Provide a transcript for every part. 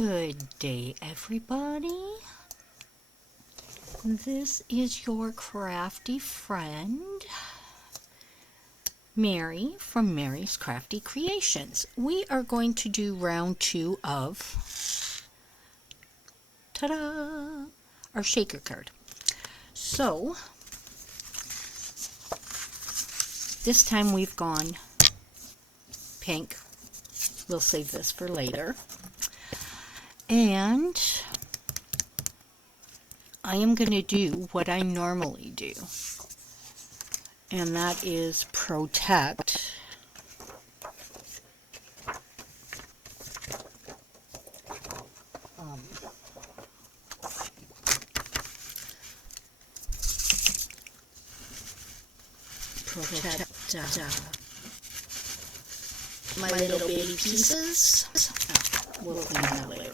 Good day, everybody. This is your crafty friend, Mary from Mary's Crafty Creations. We are going to do round 2 of, ta-da, our shaker card. So, this time we've gone pink. We'll save this for later. And I am going to do what I normally do, and that is protect my little baby pieces. We'll clean that later.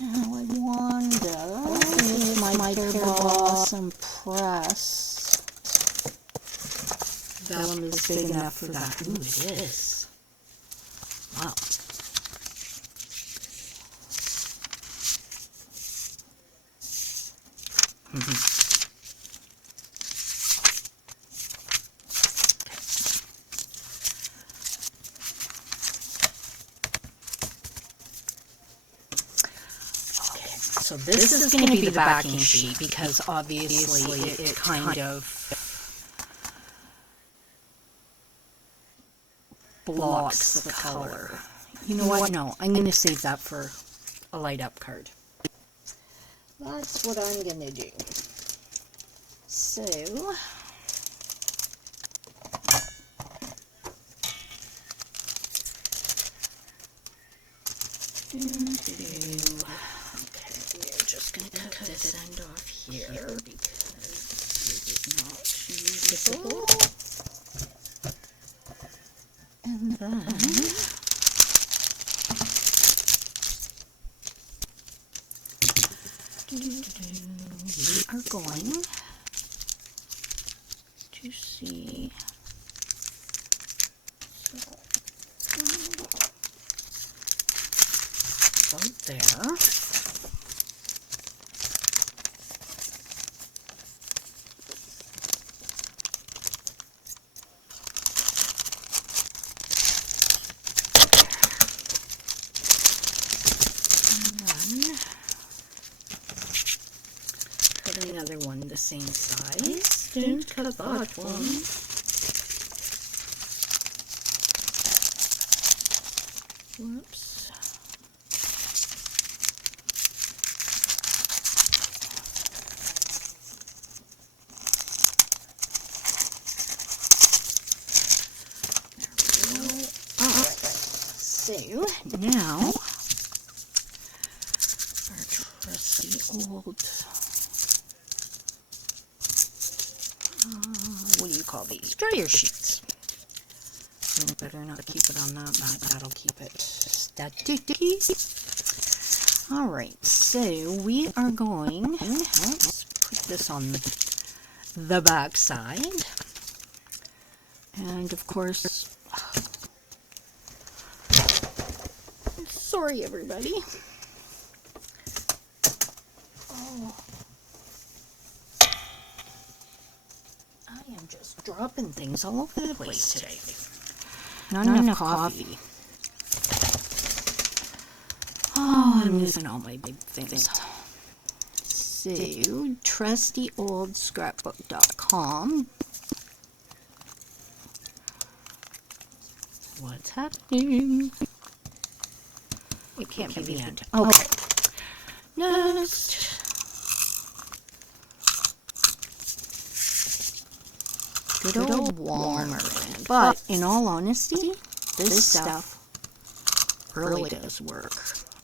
Now I wonder if my Blossom press vellum is big enough for that. Ooh, it is. Wow. So this is going to be the backing sheet because obviously it kind of blocks the color. You know what? No, I'm going to save that for a light up card. That's what I'm going to do. So, just going to cut this end off here because it is not usable. And then we are going to see about there. Another one the same size. Don't cut that one. Whoops. There we go. Alright. So now our trusty old what do you call these? Dryer sheets. I better not keep it on that mat. That'll keep it staticky. Alright, so we are going, let's put this on the back side. And of course, sorry everybody. I'm just dropping things all over the place today. Not enough coffee. Oh, I'm losing all my big things. So, trustyoldScrapbook.com. What's happening? It can't be the end. Okay. Next. Good old Walmart. But in all honesty, this stuff really does work.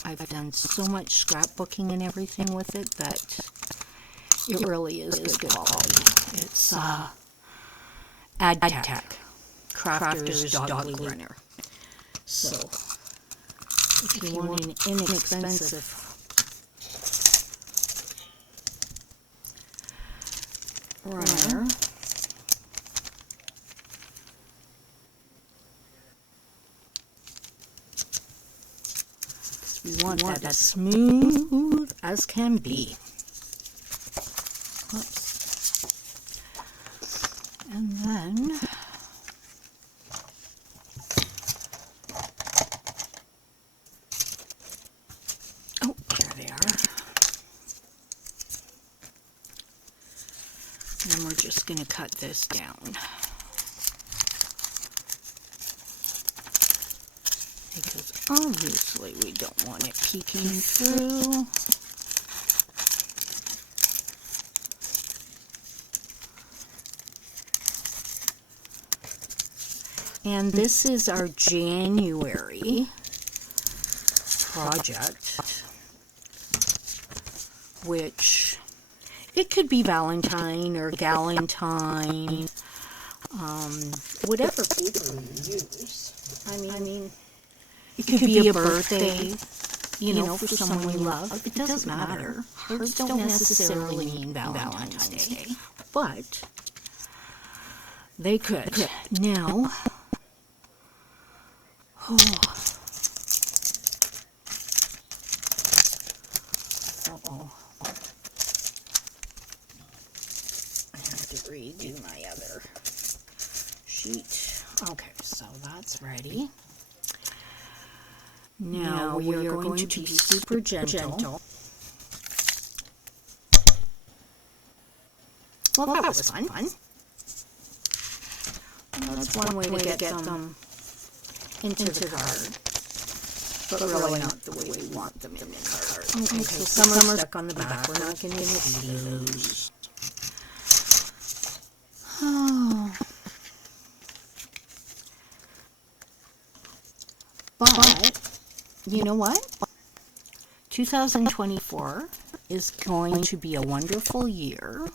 I've done so much scrapbooking and everything with it that it really is good quality. It's AdTech, Crafter's Dog Runner. So, if you want an inexpensive runner, We want that as smooth as can be. Oops. And then here they are. And then we're just going to cut this down. Because obviously we don't want it peeking through. And this is our January project, which it could be Valentine or Galentine, whatever paper you use. I mean, it could be a birthday, you know, for someone you love. It doesn't matter. Hearts don't necessarily mean Valentine's Day, but they could. Now, I have to redo my other sheet. Okay, so that's ready. Now we are going to be super gentle. Well, that was fun. Well, that's one way to get them into the card, but really not the way we want them in the card. Okay, so some are stuck on the back. We're not going to see those. But, you know what? 2024 is going to be a wonderful year.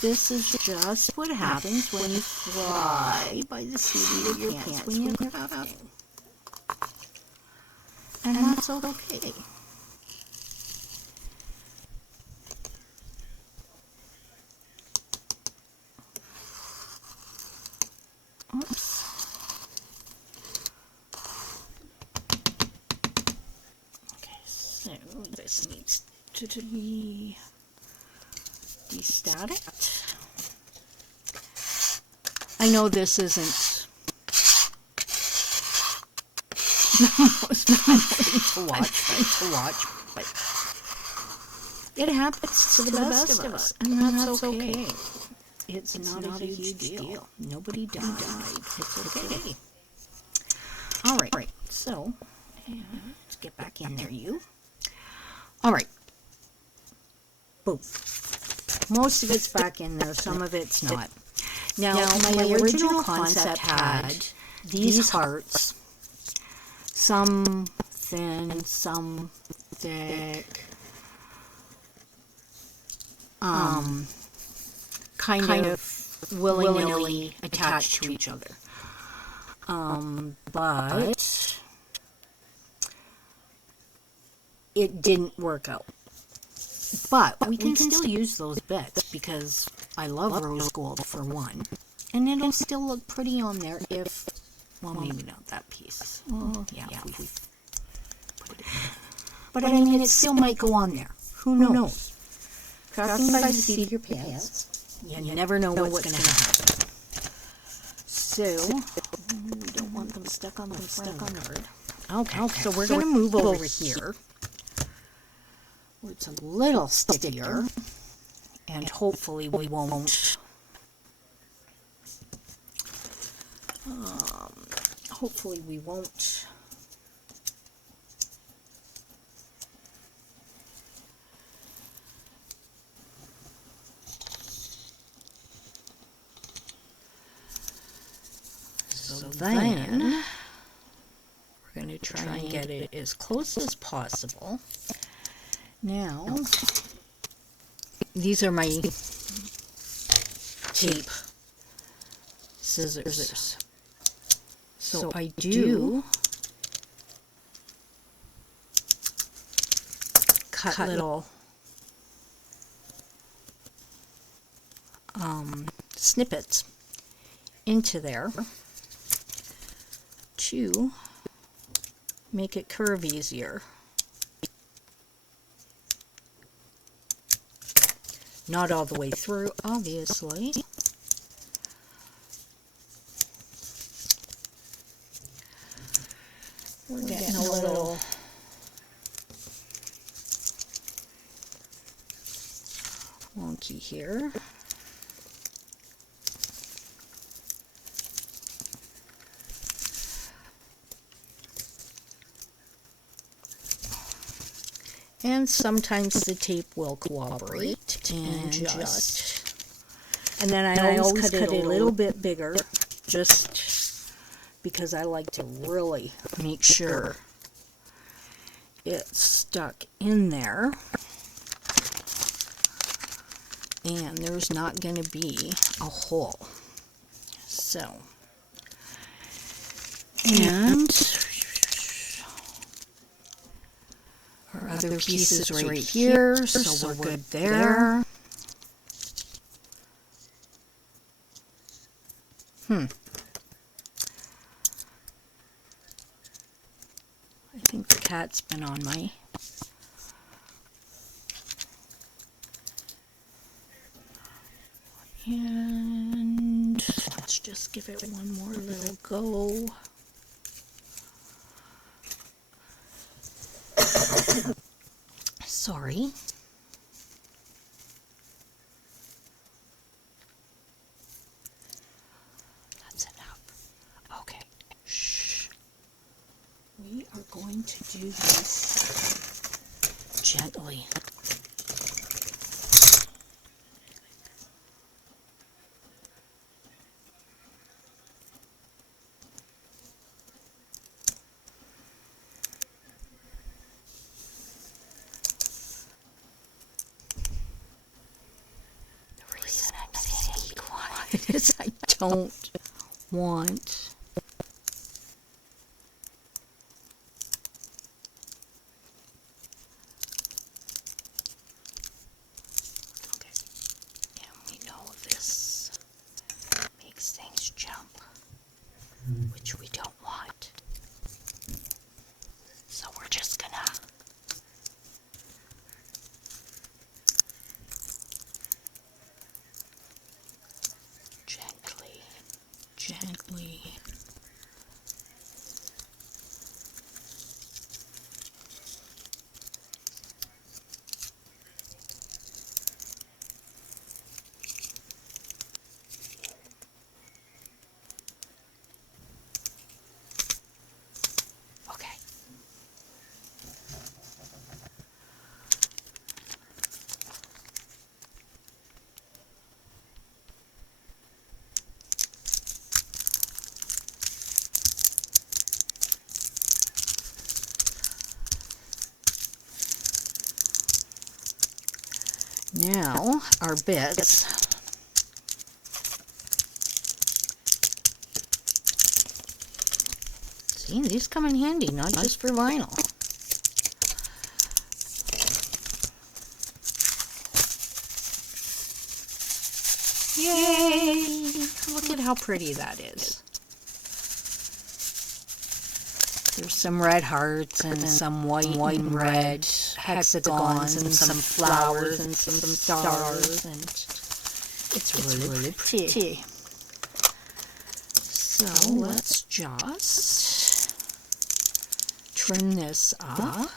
This is just what happens when you fly by the seat of your pants when you're crafting. And that's okay. Oops. Okay, so this needs to be de-static. I know this isn't the most fun thing to watch, but it happens to the best of us, and that's okay. It's not a huge deal. Nobody died. It's okay. All right. So, let's get back in there, you. All right. Boom. Most of it's back in there. Some of it's not. Now my original concept had these hearts. Some thin, some thick. Kind of willy-nilly attached to each other. But it didn't work out. But we can still use those bits because I love rose gold for one. And it'll still look pretty on there if, well, maybe not that piece. Well, yeah, we put it in. But I mean, it still might go on there. Who knows? Crafting by the seat of your pants. You never know what's going to happen. So, we don't want them stuck on the front. Okay, so we're going to move over here where it's a little stickier, and hopefully we won't So then we're going to try and get it as close as possible. Now, these are my tape scissors. So I do cut little snippets into there to make it curve easier. Not all the way through, obviously. We're getting a little wonky here. And sometimes the tape will cooperate and just. And then I always cut it a little bit bigger, just because I like to really make sure it's stuck in there. And there's not going to be a hole. So, and our other pieces right here, so we're good there. I think the cat's been on my and let's just give it one more little go. Sorry. That's enough. Okay. Shh. We are going to do this gently. Is I don't want okay, and we know this makes things jump, which we don't want, so we're just gonna gently. Okay. Now, our bits. See, these come in handy, not just for vinyl. Yay! Look at how pretty that is. There's some red hearts and some white and red hexagons and some flowers and some stars, and it's really pretty. So let's just trim this up.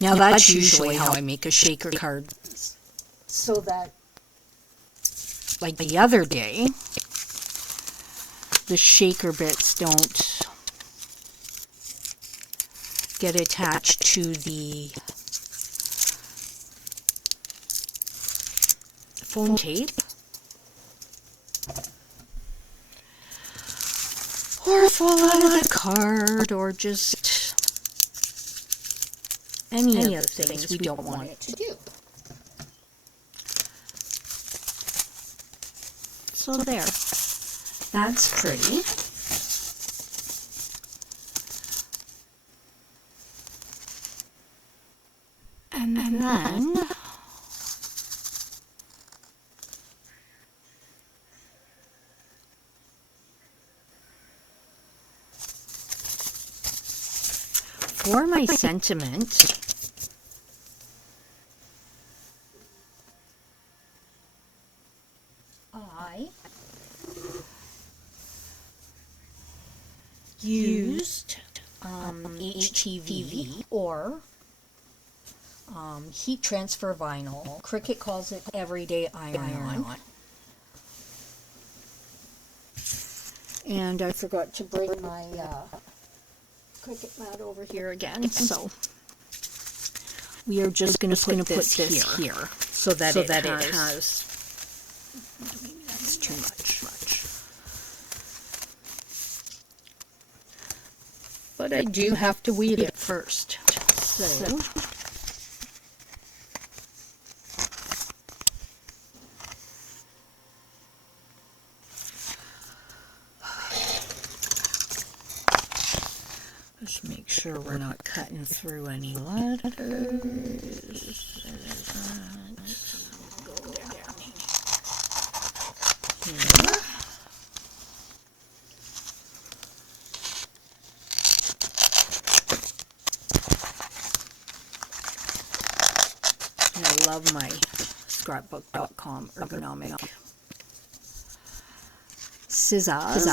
Now that's usually how I make a shaker card, so that, like the other day, the shaker bits don't get attached to the foam tape or fall out of the card, or just any of the things we don't want it to do. So there, that's pretty. And then for my sentiment, I used HTV or heat transfer vinyl. Cricut calls it everyday iron-on. And I forgot to bring my Cricut mat over here again, so we are just going to put this here so that it has maybe that's too much. But I do have to weed it first. So just make sure we're not cutting through any letters. Go down here. And I love my scrapbook.com ergonomic scissors.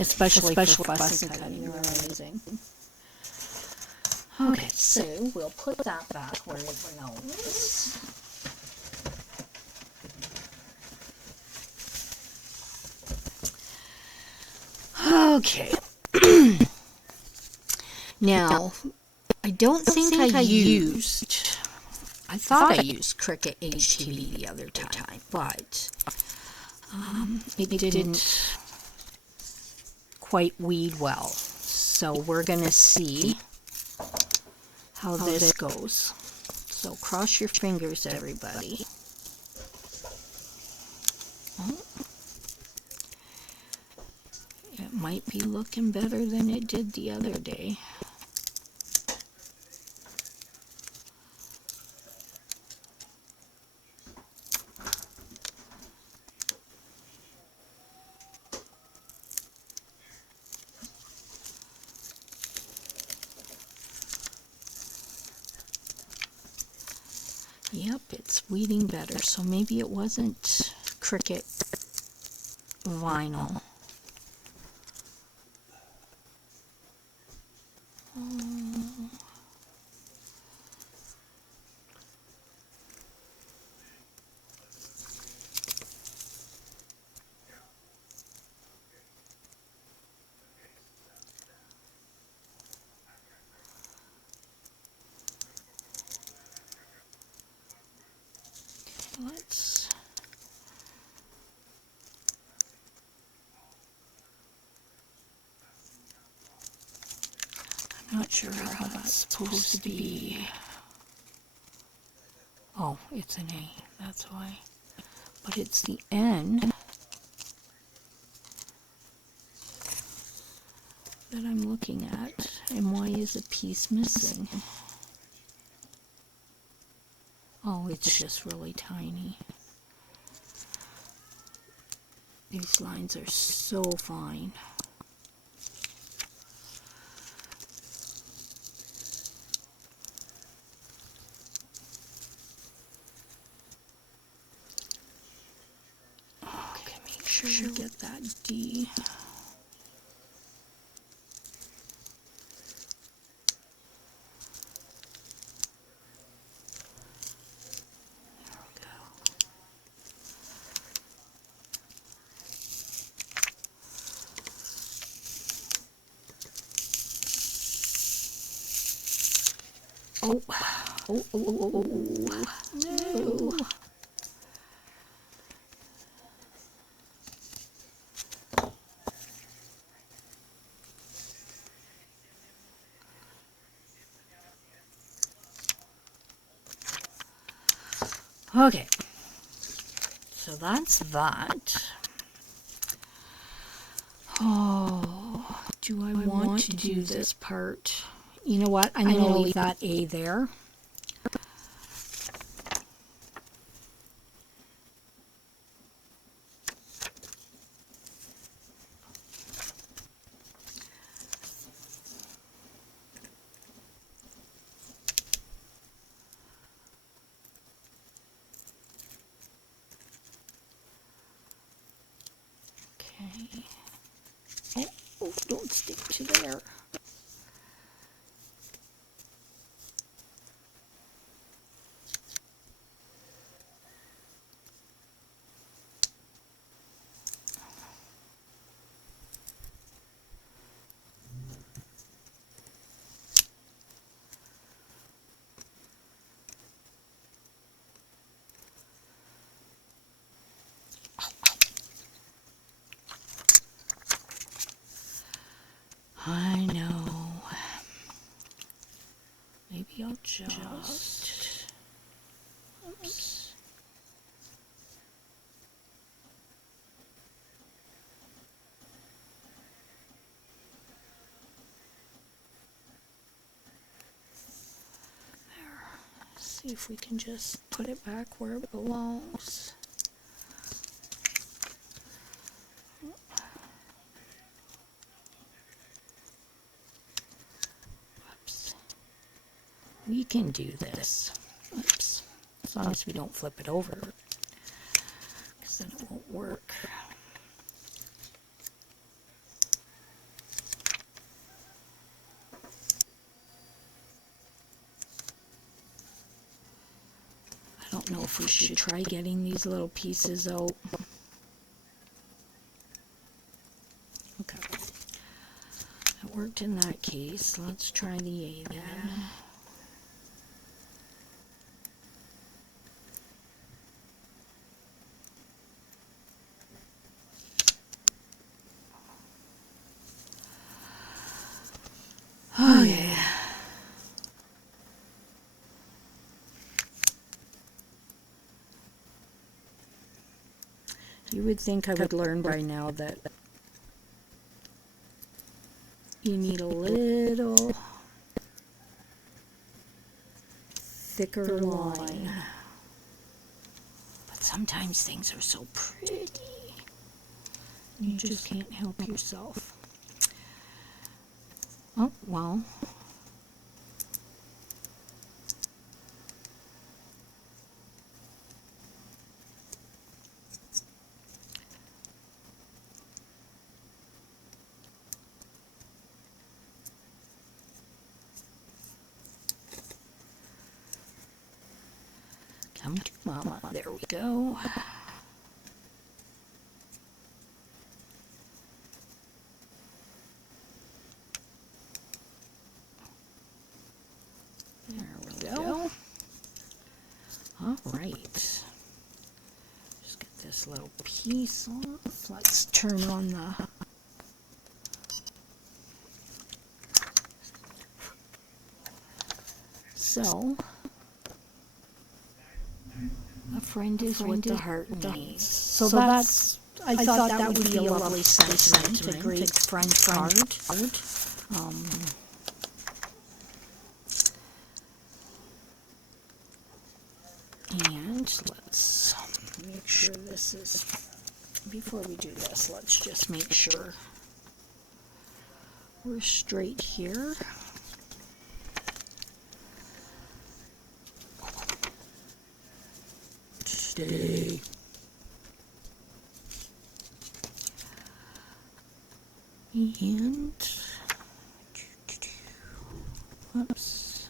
Especially for fussing cutting, they're amazing. Okay, so we'll put that back where it belongs. Okay. Now, I don't think I used. I thought I used Cricut HTV the other time, but it didn't quite weed well. So we're going to see how this goes. So cross your fingers, everybody. Oh. It might be looking better than it did the other day. Yep, it's weeding better, so maybe it wasn't Cricut vinyl. Let's I'm not sure how that's supposed to be. Oh, it's an A, that's why. But it's the N that I'm looking at. And why is a piece missing? Oh, it's just really tiny. These lines are so fine. Okay, make sure you get that D. Oh, no. Okay, so that's that. Oh, do I want to do this part? You know what? I'm going to leave that A there. Oh, don't stick to there. I know. Maybe I'll just... Oops. There. See if we can just put it back where it belongs. We can do this. Oops. As long as we don't flip it over, because then it won't work. I don't know if we should try getting these little pieces out. Okay. It worked in that case. Let's try the A then. Oh yeah. You would think I would learn by now that you need a little thicker line. But sometimes things are so pretty. You just can't help yourself. Oh, well. Come to Mama. There we go. There we go. All right. Just get this little piece off. Let's turn on the... So, a friend is what the heart needs. So that's, I thought that would be a lovely sentiment, a great friend card. And let's make sure this is, before we do this, let's just make sure we're straight here. Stay. And, oops.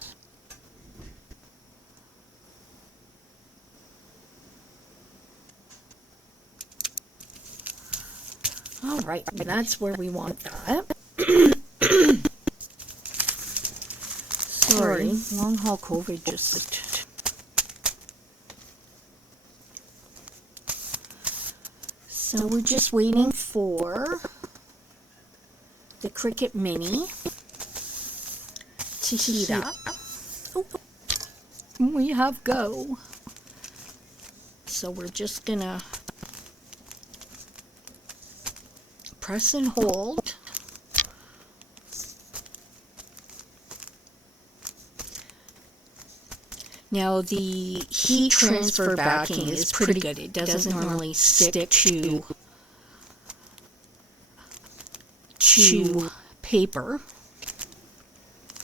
All right, that's where we want that. Sorry, long haul COVID just... So we're just waiting for the Cricut Mini to heat up. Oh, we have go. So we're just gonna press and hold. Now the heat transfer backing is pretty good. It doesn't normally stick to paper,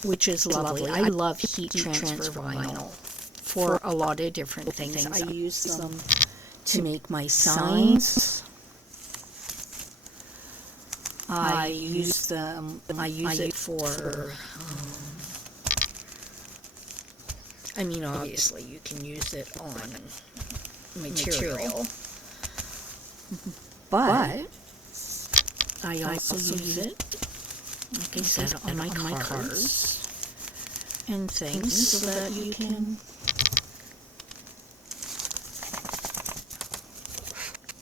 which is lovely. I love heat transfer vinyl for a lot of different things. I use them to make my signs. I use it for, I mean, obviously you can use it on material, but I also use it, like I said, on my cards and things so that you can,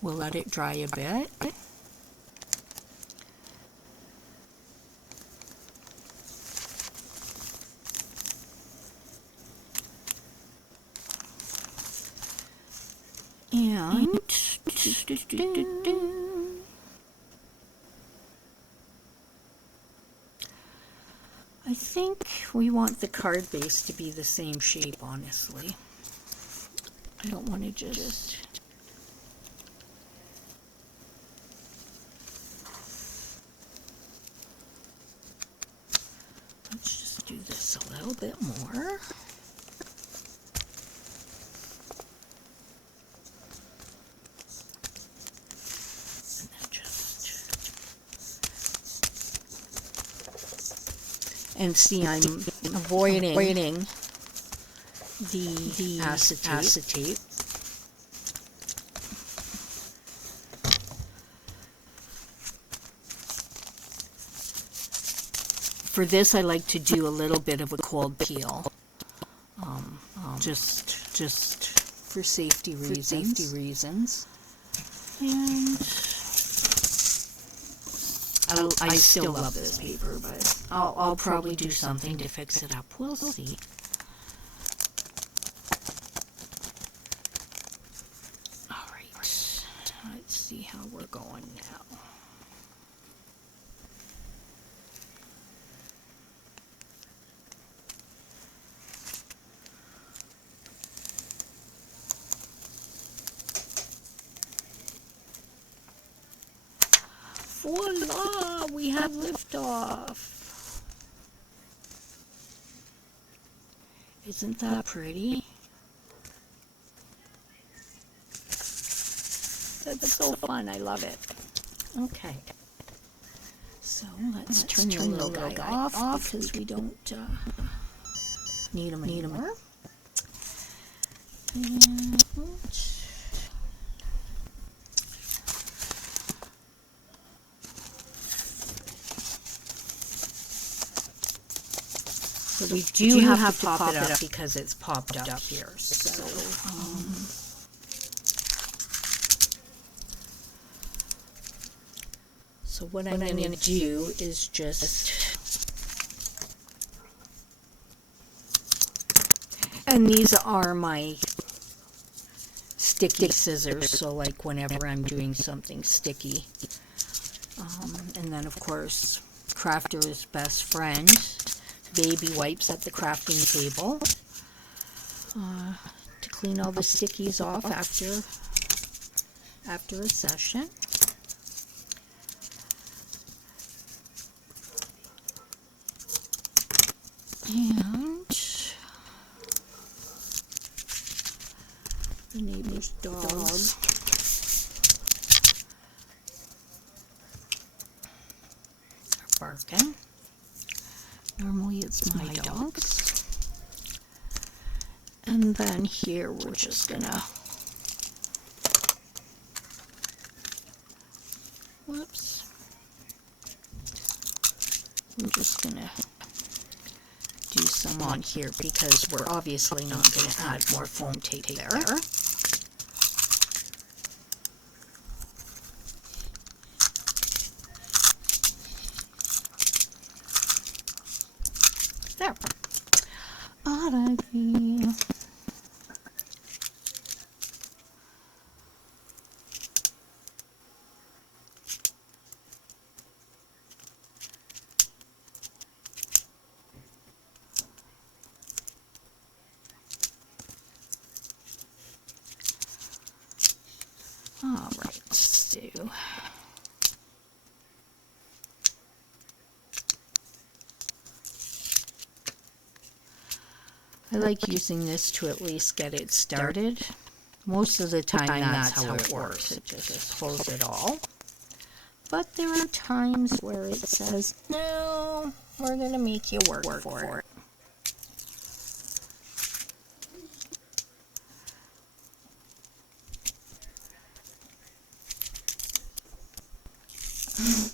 we'll let it dry a bit. And I think we want the card base to be the same shape, honestly. I don't want to just let's just do this a little bit more. And see, I'm avoiding the acetate. For this, I like to do a little bit of a cold peel, just for safety reasons. And I still love this paper, but I'll probably do something to fix it up. We'll see. All right, let's see how we're going now. Voila! We have liftoff. Isn't that pretty? That's so fun. I love it. Okay. So let's turn the little guy off because we don't need him anymore. And so we do have to pop it up because it's popped up here. So what I'm going to do is just, and these are my sticky scissors, so like whenever I'm doing something sticky. And then of course, crafter's best friend, baby wipes at the crafting table to clean all the stickies off after a session. And the neighbor's dog are barking. Normally it's my dogs. And then here we're just gonna, whoops, we're just gonna do some on here because we're obviously not going to add more foam tape there. There. Alrighty. Alright, let's do. I like using this to at least get it started. Most of the time that's how it works. It just pulls it all. but there are times where it says, no, we're going to make you work for it.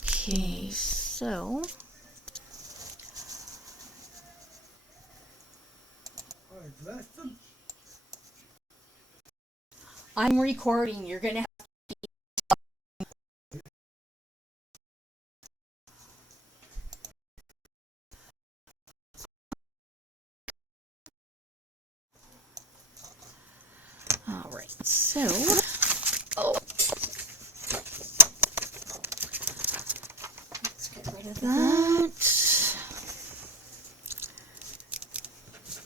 Okay, so I'm recording. You're going to have all right, so let's get rid of that.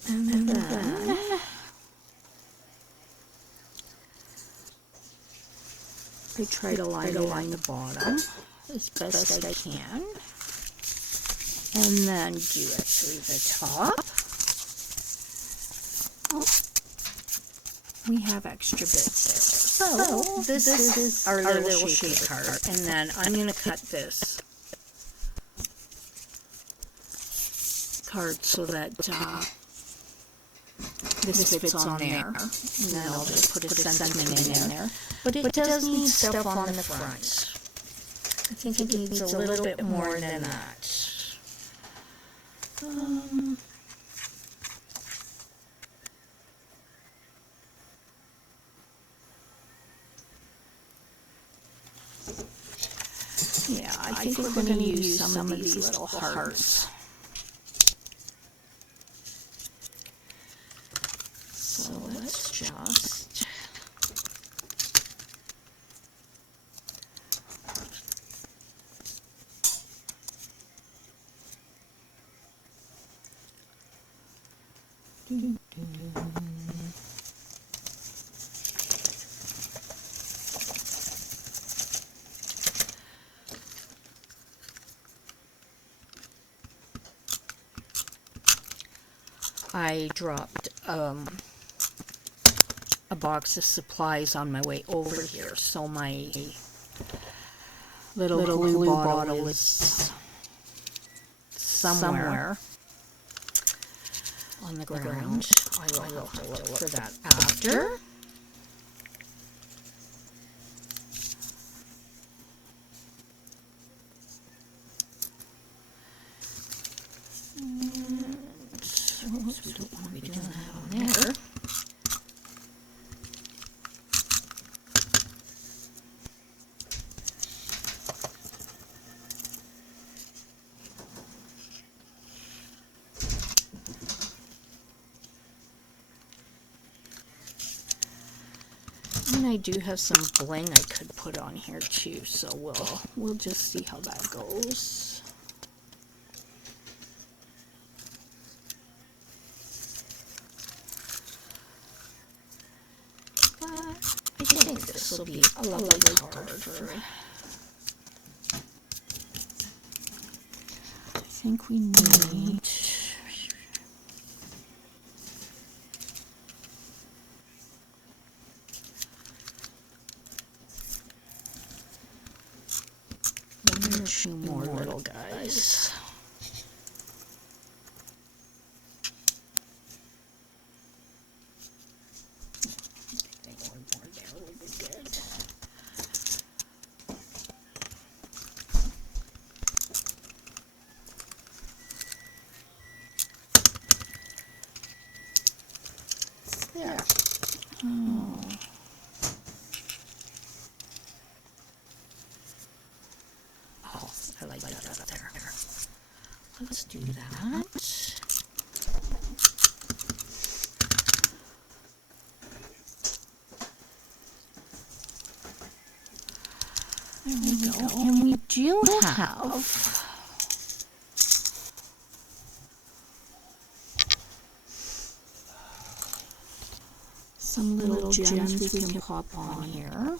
And then I try to line the bottom as best I can. And then do it through the top. Oh, we have extra bits there. So this is our little shape card. And then I'm going to cut this card so that this fits on there. And then I'll just put a sentiment in there. But it does need stuff on the front. I think it needs a little bit more than that. Yeah, I think we're going to use some of these little hearts. So let's just I dropped a box of supplies on my way over here, so my little glue bottle is somewhere on the ground. I will have to look for that after. Oops, we don't want to be doing that on there. And I do have some bling I could put on here too, so we'll just see how that goes. I think this will be a lovely card for. I think we need. One or two more little guys. There. Oh. Oh, I like that up there. Let's do that. There we go. And we do have some little gems we can pop on here.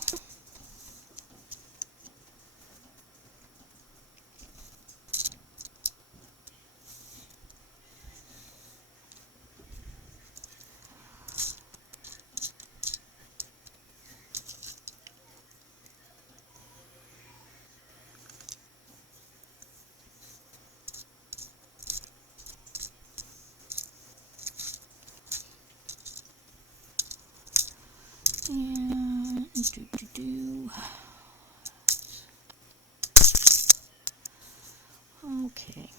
Okay.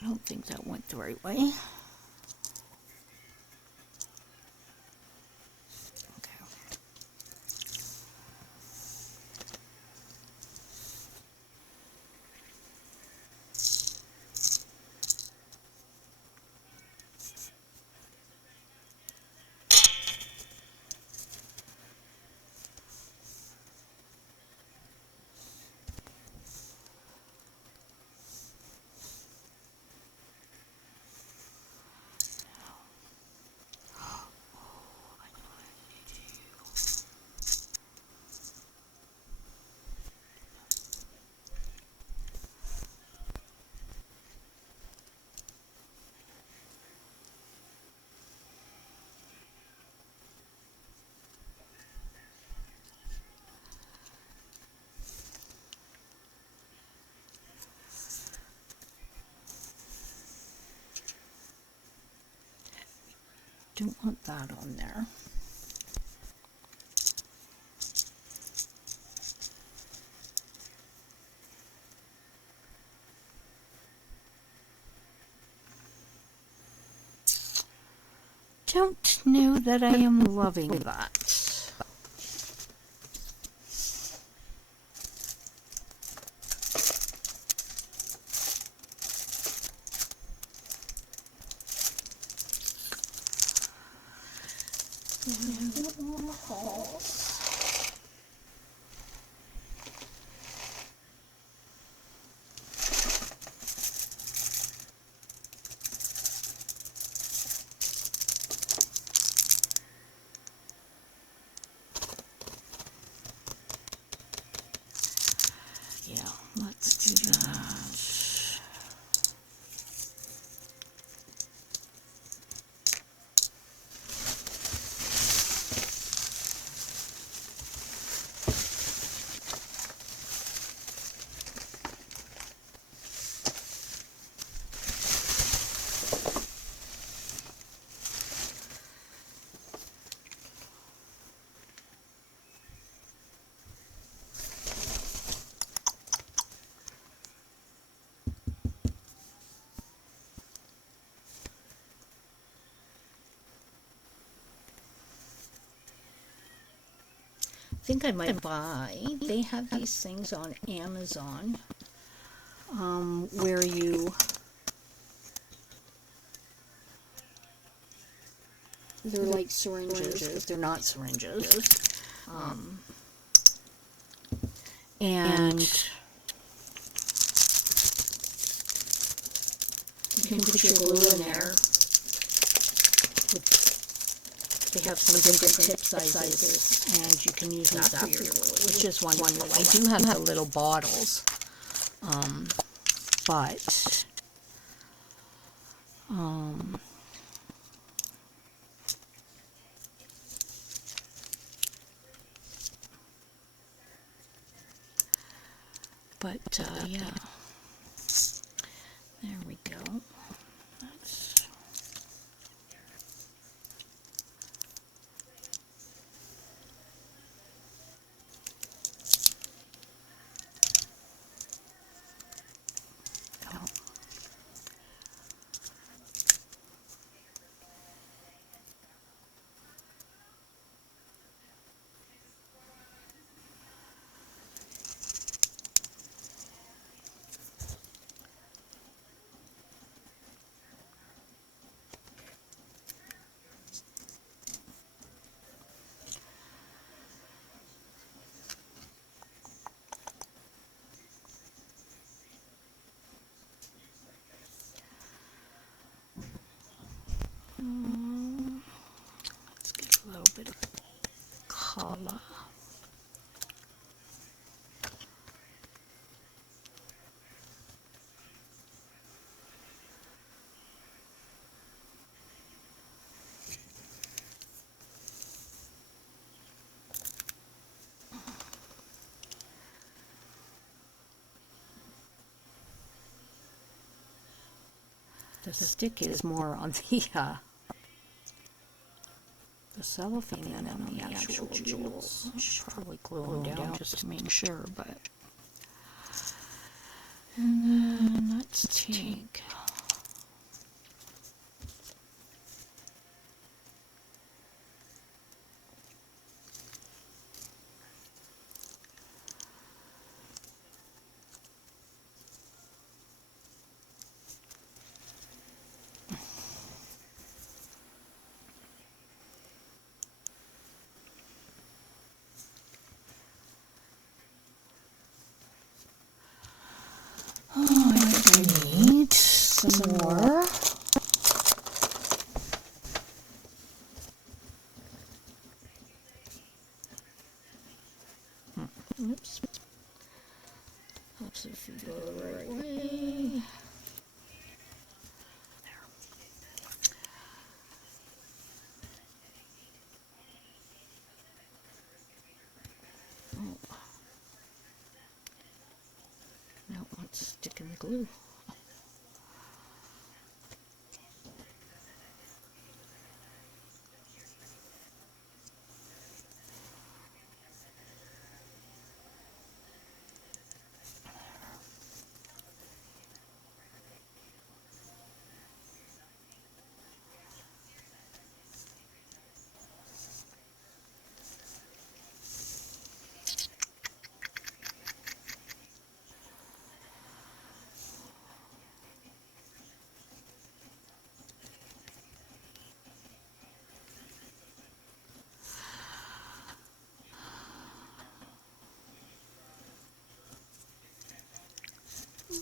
I don't think that went the right way. Okay. Don't want that on there. Don't know that I am loving that. Yeah, let's do that. I think I might buy. They have these things on Amazon where they're like syringes, but they're not syringes. And you can put your glue in there. They have some different tip sizes, and you can use that for your glue, which is wonderful. I do have the little bottles, but yeah, there we go. That's, oh. Let's get a little bit of color. The stick is more on the the cellophane than on the actual jewels. I should probably glue them down just to make sure, but... And then let's take... Oh, I need some more. Oops. Helps if you go the right way. There. Oh. Now let's stick in the glue.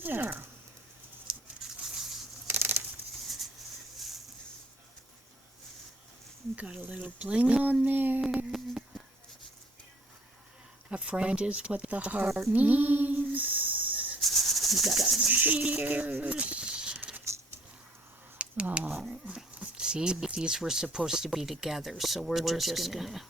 There. Got a little bling on there. A friend is what the heart needs. We got some shakers. Oh, see, these were supposed to be together, so we're just gonna.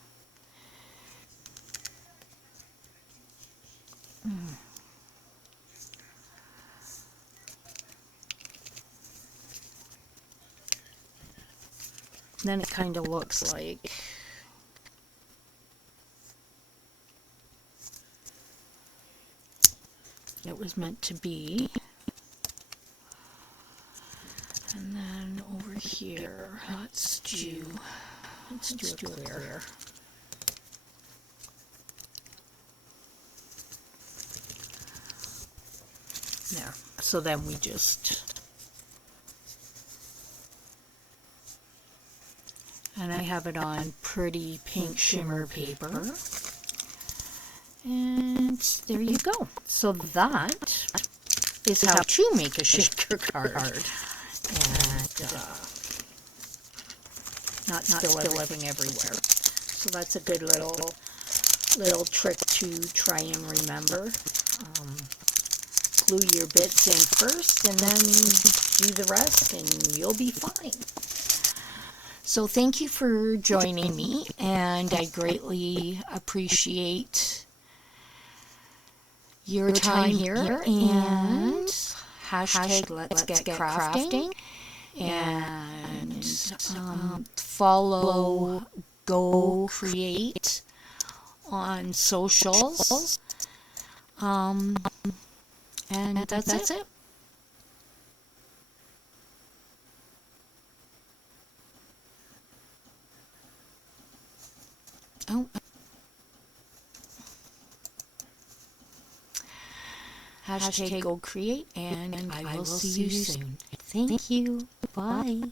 Then it kind of looks like it was meant to be. And then over here, let's do a clear. There. So then we just... And I have it on pretty pink shimmer paper. And there you go. So that is how to make a shaker card. And not spill everything everywhere. So that's a good little trick to try and remember. Glue your bits in first and then do the rest and you'll be fine. So thank you for joining me, and I greatly appreciate your time here, and hashtag Let's Get Crafting, and follow Go Create on socials, and that's it. Oh. Hashtag Go Create, and I will see you soon. Thank you. Bye.